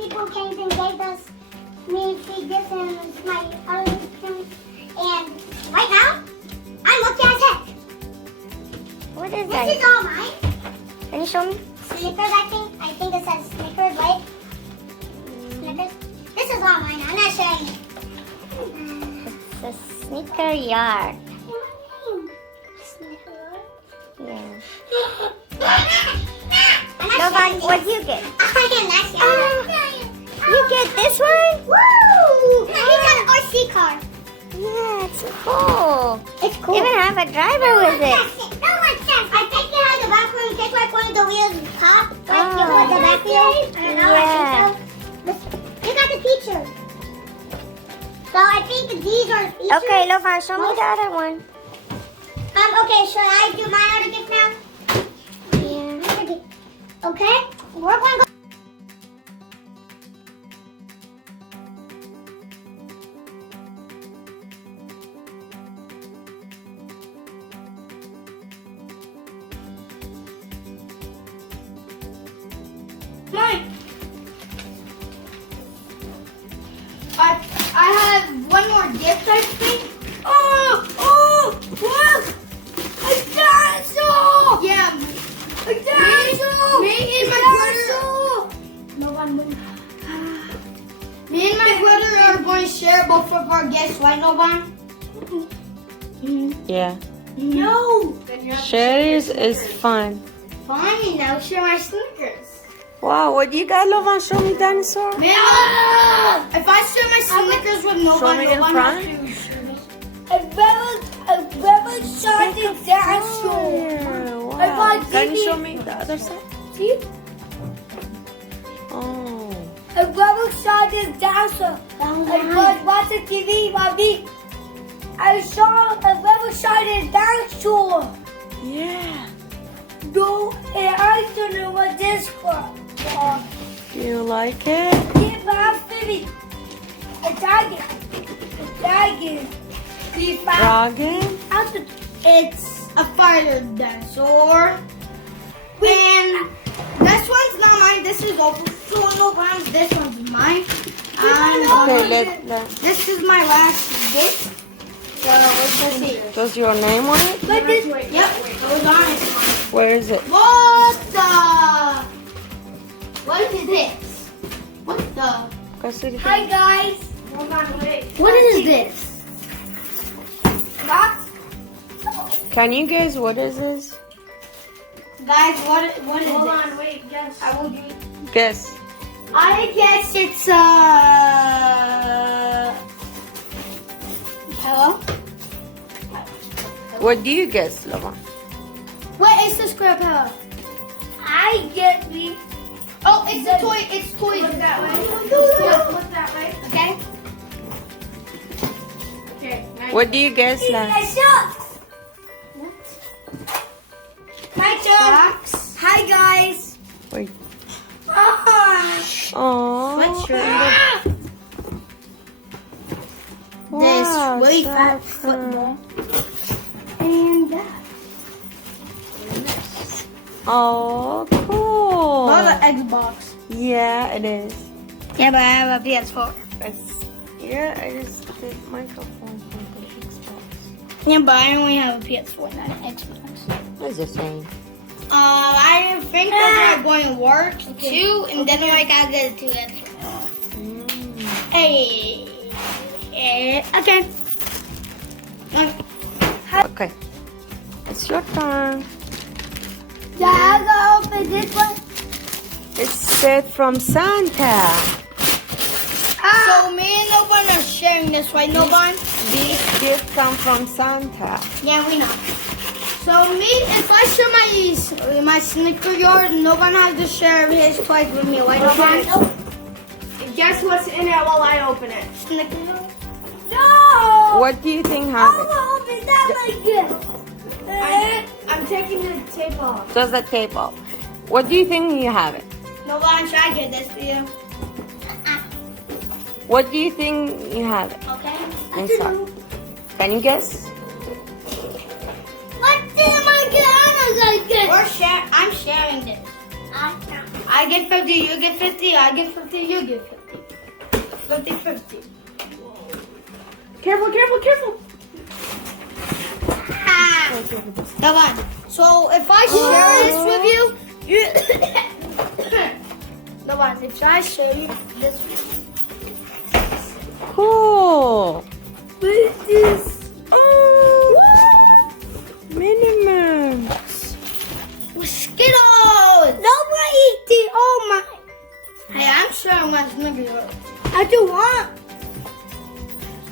people came and gave us me free gifts and my other parents. And right now, I'm lucky as heck. What is This that? is all mine. Can you show me? Snickers, I think. I think it says Snickers, right? Snickers. This is all mine. I'm not sharing it. It's a sneaker yard. Snickers. Yeah. I'm not Lovan, sharing what this. do you get? I am not sharing it. You get this one? Woo! He got an RC car. Yeah, it's cool. It's cool. Even have a driver with it. No one says. I think it has a back wheel in case like one of the wheels pop. Like Oh. with the back wheel. I don't know. Yeah. I think so. You got the feature. So I think these are features. Okay, Lovan, show me the other one. Okay, should I do my other gift now? Yeah. Okay. We're going to go. Mine. I have one more gift, I think. Oh, look! A dinosaur! Yeah. A dinosaur! Me and my brother. No one will. Me and my brother are going to share both of our gifts, right, no one? Yeah. No. Shares is fun. Fine, I'll share my Snickers. Wow, what you got, Lovan? Show me dinosaur. Man, if I share my Snickers with no Show one, me no in one front. has to share me. A very shiny dinosaur. Wow. I bought Can you TV. show me the other side? See? Oh. A very shiny dinosaur. I was watching TV, Mommy. I saw a very shiny dinosaur. Yeah. No, and I don't know what this was. Do you like it? Yeah, but I'm finished. A dragon. A dragon. Dragon? It's a fighter dinosaur. And this one's not mine. This is also no mine. This one's mine. Okay, let. This is my last gift. So let's see. Does your name on it? But this, yep, goes on. It's mine. Where is it? What the? What is this? What the? Hi guys. Hold on, wait. What is this? Box? Can you guess what is this? Guys, what is this? Hold on, wait, guess. I will do. Guess. I guess it's hello? What do you guess, Lovan? What is the square pillow? I get me. Oh, it's a toy. It's toys. Look that way. Look that way. Okay. Okay. Now What do you guess, Lance? Hi, John. Hi, guys. Wait. Ah. Oh. This Wow, really so fat cool. football. And that. Oh, cool. Oh, the Xbox. Yeah, it is. Yeah, but I have a PS4. Yeah, it is the microphone from the Xbox. Yeah, but I only have a PS4, not an Xbox. It's the same. I think we're going to work too, and then I gotta get two Xbox. Hey. Okay. Okay. It's your turn. Yeah, I'll go open this one. It's said from Santa. So me and Noban are sharing this, right, Noban? These gifts come from Santa. Yeah, we know. So me, if I share my Snicker yard, Noban has to share his toys with me, right, Noban? guess what's in it while I open it. Snicker yard? No! What do you think happened? Open that like this. I'm taking the tape off. Does the tape off? What do you think you have it? Noban, try to get this for you. What do you think you have it Okay? inside? Can you guess? What did I get like this? I'm sharing this. I get 50, you get 50, I get 50, you get 50. 50-50. Careful, careful, careful. Come on. So if I share this with you, come on. If I share you this with Cool. what is this? Oh, minimum. Skittles. Nobody eat it. Oh my. Hey, I'm sharing my Snickers. I do want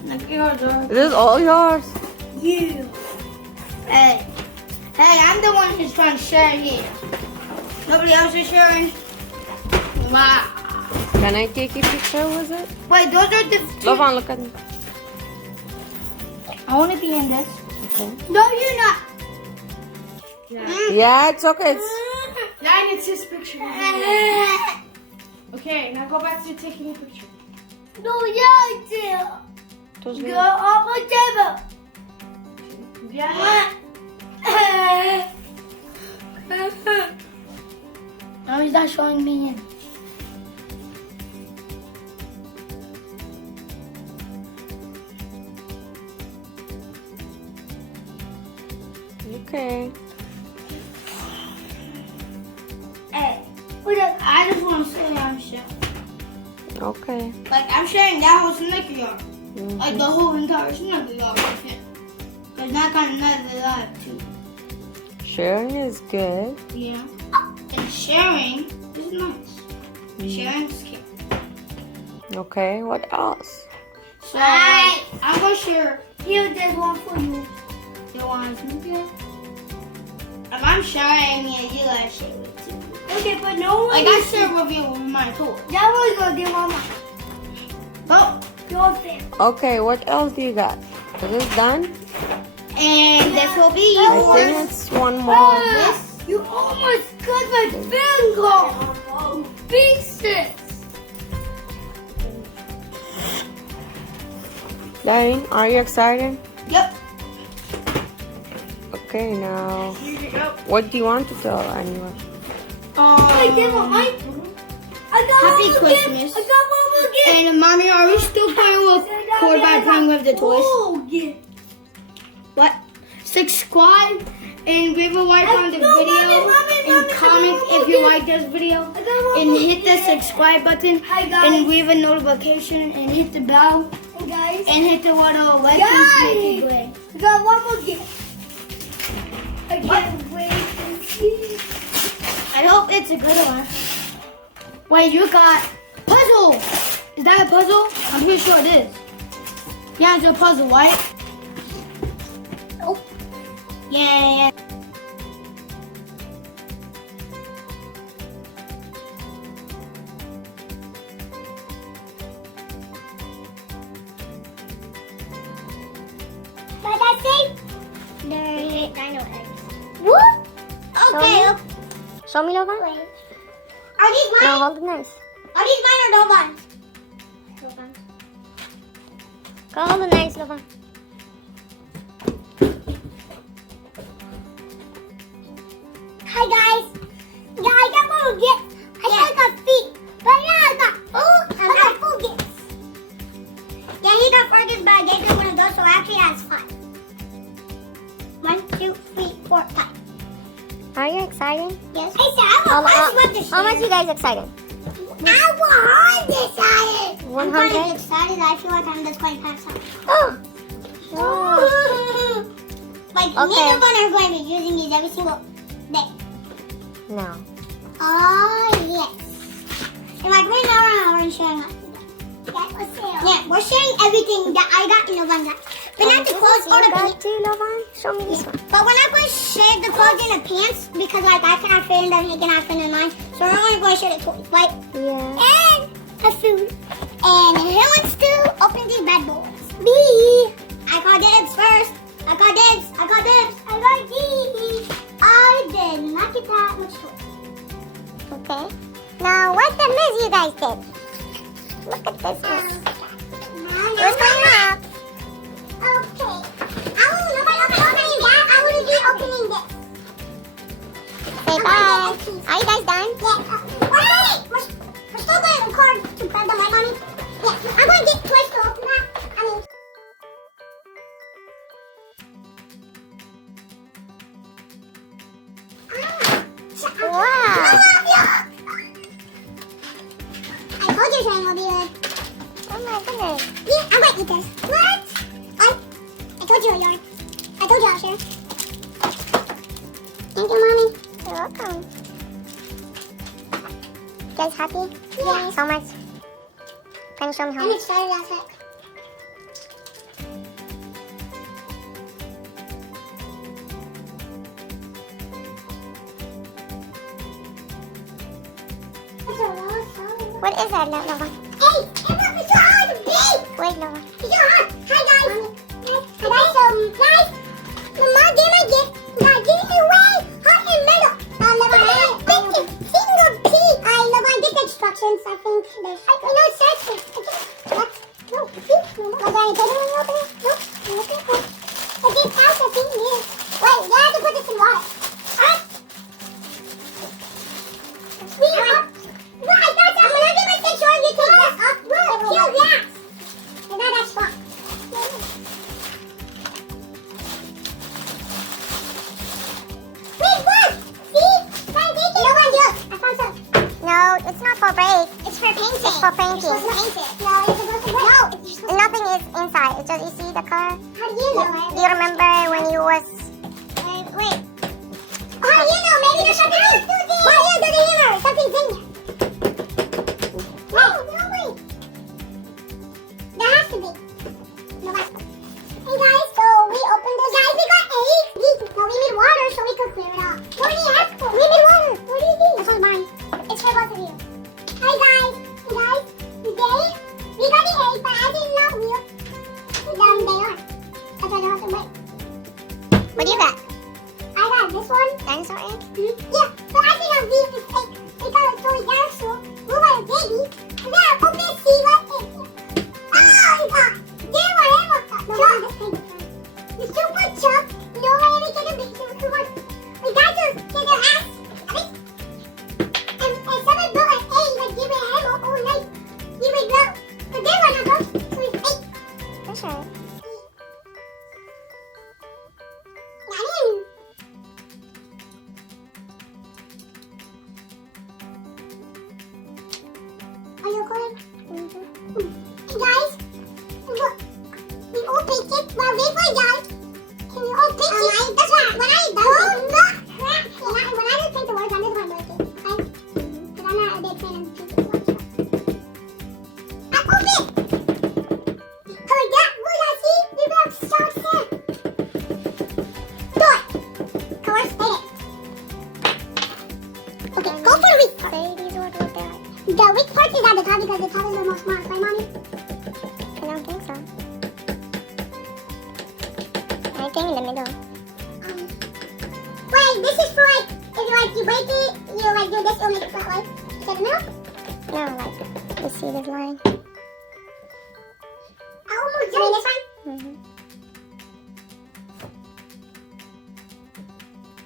Snickers. This is all yours. You. Hey, I'm the one who's trying to share here. Nobody else is sharing. Wow. Can I take a picture with it? Wait, those are the two. Lovan, look at me. I want to be in this. Okay. No, you're not. Yeah, it's okay. It's... Nine, it's his picture. Okay, now go back to taking a picture. No, yeah, Those Go off the table. Yeah. No, he's not showing me in. Okay. Hey, I just want to say I'm sharing. Okay. Like, I'm sharing that whole Snicker yard. Mhm. Like, the whole entire Snicker yard with him. There's not kind of another life, too. Sharing is good. Yeah. And sharing is nice. Sharing is cute. Okay, what else? So, I'm going to share. Here, there's one for you. You want a Snicker? If I'm sharing it, you gotta share it too. Okay, but no one. Like, I share with you with my toy. That one's gonna get mama. Go. Go there. Okay, what else do you got? Is this done? And this will be I yours. think it's one more. You almost cut my finger. Pieces. Diane, are you excited? Yep. Okay, now, Here you go. what do you want to tell anyone? Happy Christmas. I got mama again. And mommy, are we still playing with cord by playing with the toys? What? Subscribe and give a like on the video and comment if you like this video and hit the subscribe button and leave a notification and hit the bell Guys, and hit the little like Guys. to make it gray. I got one more gift. I can't wait to see. I hope it's a good one. Wait, you got puzzle. Is that a puzzle? I'm pretty sure it is. Yeah, it's a puzzle, right? Oh. Yeah. What did I say? They're dino eggs. What? Okay. Show me Lovan. Wait. Are these No, mine? hold it nice. Are these mine or Lovan's? Go hold it nice, Lovan. Hi guys. Yeah, I got one more gift. I got feet. But yeah, I got food. I got food gifts. Yeah, he got 4 gifts, but I gave him one of those, so actually that's 5. 1, 2, 3, 4, 5. Are you excited? Yes. Hey, sir, I want to How much you guys excited? I want excited. 100? I'm kind of excited. I feel like I'm just playing past time. Oh. Like, Okay. me and Lovan are going to be using these every single day. No. Oh, yes. And like right now, we're sharing that. Yeah, we're sharing everything that I got in Lovan got. But not the clothes or the pants. too, Lovan? Show me this one. But we're not going to share the clothes and the pants because like I cannot fit in them, he cannot fit in mine. So we're only going to share the toys, right? Yeah. And the food. And who wants to open these bad boys? Me. I got dibs first. I got dibs. I got dibs. I got these. I did not get that much toys. Okay. Now, what the miss you guys did? Look at this one. What's going on? Okay. I want to open that. I want to be opening this. Say Okay, bye. Are you guys done? Yeah. Wait! We're still going to record to grab them, right, Mommy? Yeah. I'm going to get toys to open that. I mean... Wow. I told you Shane will be good. Oh my goodness. Yeah, I'm going to eat this. What? I told you yours. I told you I'll share. Thank you, Mommy. You're welcome. You guys happy? Yeah. So much. Can you show me how I'm much? excited about it. What is that, Lovan? Hey, it's so hard to beat. Wait, Lovan. It's so hard. Hi, guys. Guys, Mama gave my gift. Now, give me away. Hot and metal. Thank you. Single P. Love, I get the instructions. I think there's... I know it says it. What? No. Was I getting it open? No. It didn't pass the thing here. Wait, you have to put this in water. Alright. I thought I'm gonna get my picture of you take this up. Look, kill glass. And now that's fucked. Wait, look! See? Try and take it. No one, look. I found some. No, it's not for break. It's for painting. It's for painting. You're supposed to paint it. No, it's supposed to break. No, it's supposed to... Nothing is inside. It's just, you see the car? How do you know? Do you remember when you was... Wait. How do you know? Maybe there's something in there. Well, yeah, there's a hammer. Something's in there. No, wait. There has to be. No, that's... Hey, guys, so we opened this. Guys, we got eggs. No, we need water so we could clear it up. What do you ask for? We need water. What do you need? This one's mine. It's for both of you. Hi, guys. Today, we got the eggs, but I didn't know you. They are. Because I don't have to wait. What do you got? I got this one. Dinosaur egg? Yeah, so I think of these is like, they call it toy dinosaur. We want a baby. And then I'll open it, see what it is. Oh, it's hot. Then whatever. No, this thing. The super chub. No way to get a big super one. We got to get their ass. And someone built an egg, like give it a hammer all night. You would go. But then when I go, so it's 8. That's right. Are you recording? Hey guys, look, we all picked it. Well, wait for guys. Can we all pick it? That's right. When I do when I just pick the words, I'm just going to break it, okay? Because I'm not a big fan of picking words. I open it. Like that. Look, I see. You got so sad. Door. Colors, hit it. Okay, go for the weak part. Say these words what they are. The weak part is at the top because the top is the most marked, right, Mommy? I don't think so. Anything in the middle. Wait, this is for like, if you break it, you like do this, it'll make it flat, right? Is that enough? No, like, you see this line? I almost did this one. Mm-hmm.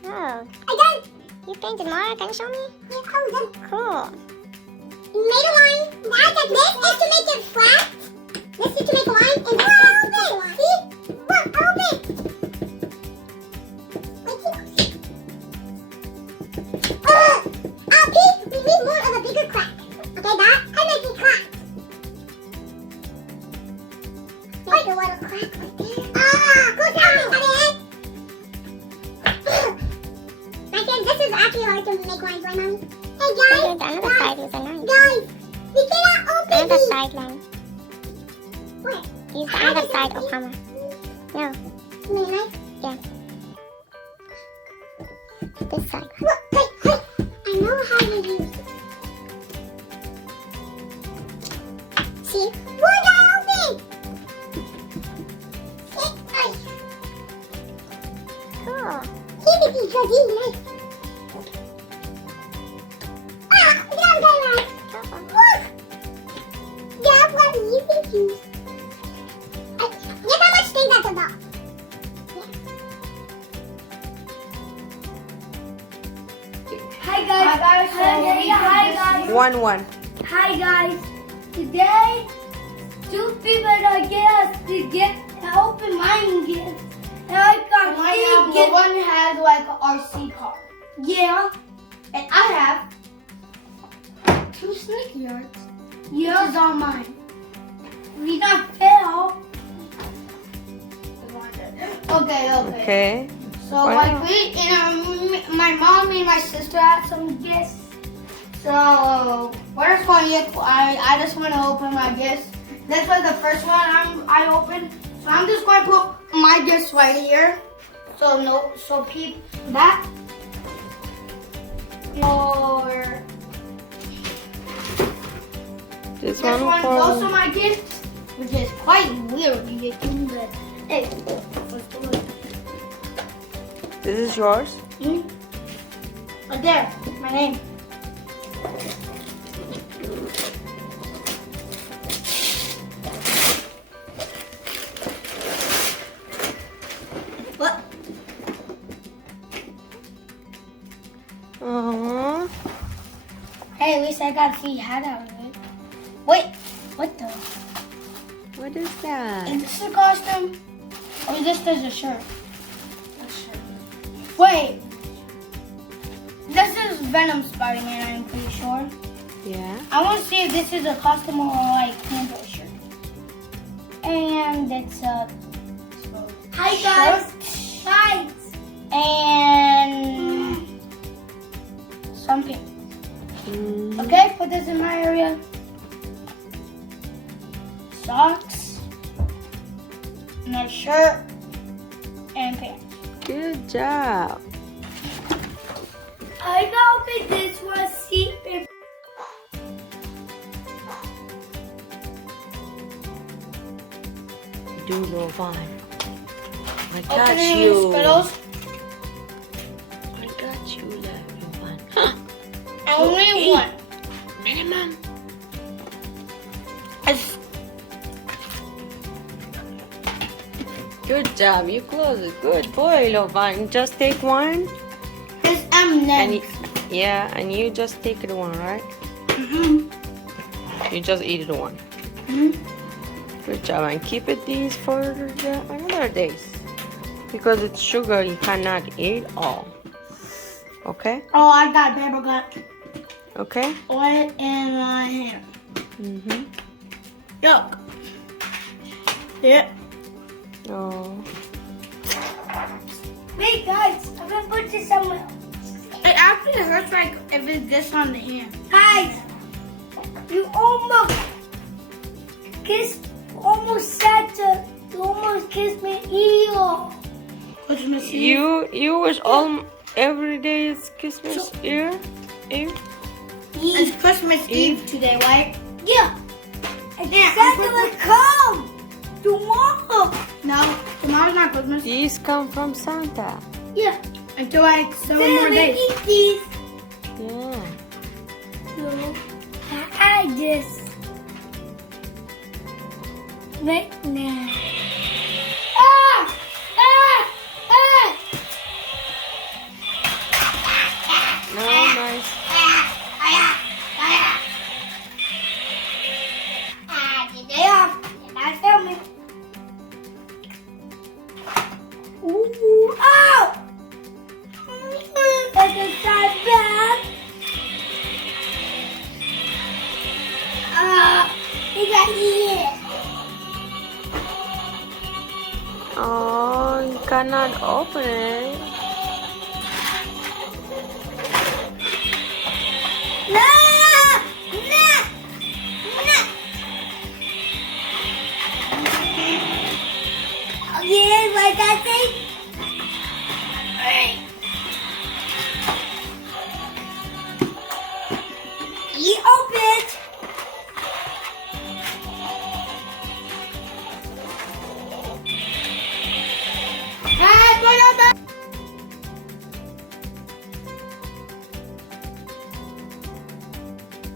Oh, I got it. you painted more? Can you show me? Yeah, I was done. Cool. Made a line. Now this is to make it flat. This is to make a line. And this is to make See? Look, open. Pete, we need more of a bigger crack. Okay, that? I make it crack. Make a little crack right there. Good job, honey. I think this is actually hard to make lines, right, Mommy? Hey, guys. Another side is a line. Guys, we cannot open Another these. side line. Where? Use the other side, Obama. No, You mean knife? yeah. This side. Look, wait. I know how to use it. See? Look, I open! Cool. Here it is, your knife. Look! That's what you can use. Look how much things at the top. 1-1. Hi guys. Today, 2 people are get us to get open mine gift. And I got three gifts. One has like an RC car. Yeah. And I have 2 sneaky yards. Yeah. This is all mine. We not fail. Okay. Okay. So Wow. like my mom and my sister had some gifts. So we're just going to get. I just want to open my gifts. This was the first one I opened. So I'm just going to put my gifts right here. So peep that. Or This this one one's for also my gift, which is quite weird. You get to the hey, let's do it. This is yours. Right there, my name. What? Aww. Hey, at least I got a free hat out of it. Wait, what the? What is that? Is this a costume? Or is this a shirt? Wait. This is Venom Spider-Man, I'm pretty sure. Yeah. I want to see if this is a costume or like pants or shirt. And it's a Hi guys. Hi. and something. Mm. Okay, put this in my area. Socks, and a shirt, and pants. Good job. I know that this was secret. Do Lovan. I got Opening you. Skittles. I got you, Lovan. Huh? Only one. Minimum. Good job. You close it. Good boy, Lovan. Just take one. It's And M&M's. yeah, and you just take the one, right? You just eat the one. Good job. And keep it these for another days. Because it's sugar, you cannot eat all. Okay? Oh, I got paper cut. Okay? Oil in my hand. Mm-hmm. Yuck. Yeah. Oh. Wait guys, I'm gonna put this somewhere. It actually hurts like if it's this on the hand. Guys, you almost kissed Santa. You almost kissed me ear. Christmas Eve. You wish all every day is Christmas Eve? It's Christmas Eve today, right? Yeah. And Yeah, Santa will come tomorrow. No, tomorrow's not Christmas. These come from Santa. Yeah. Until like 7 Then more we days. eat these. Yeah. So I just right now. Ah! Ah! Ah! No, nice. Ooh, ow! That's a side back. You got it. Oh, you cannot open it. No! Okay, what I say?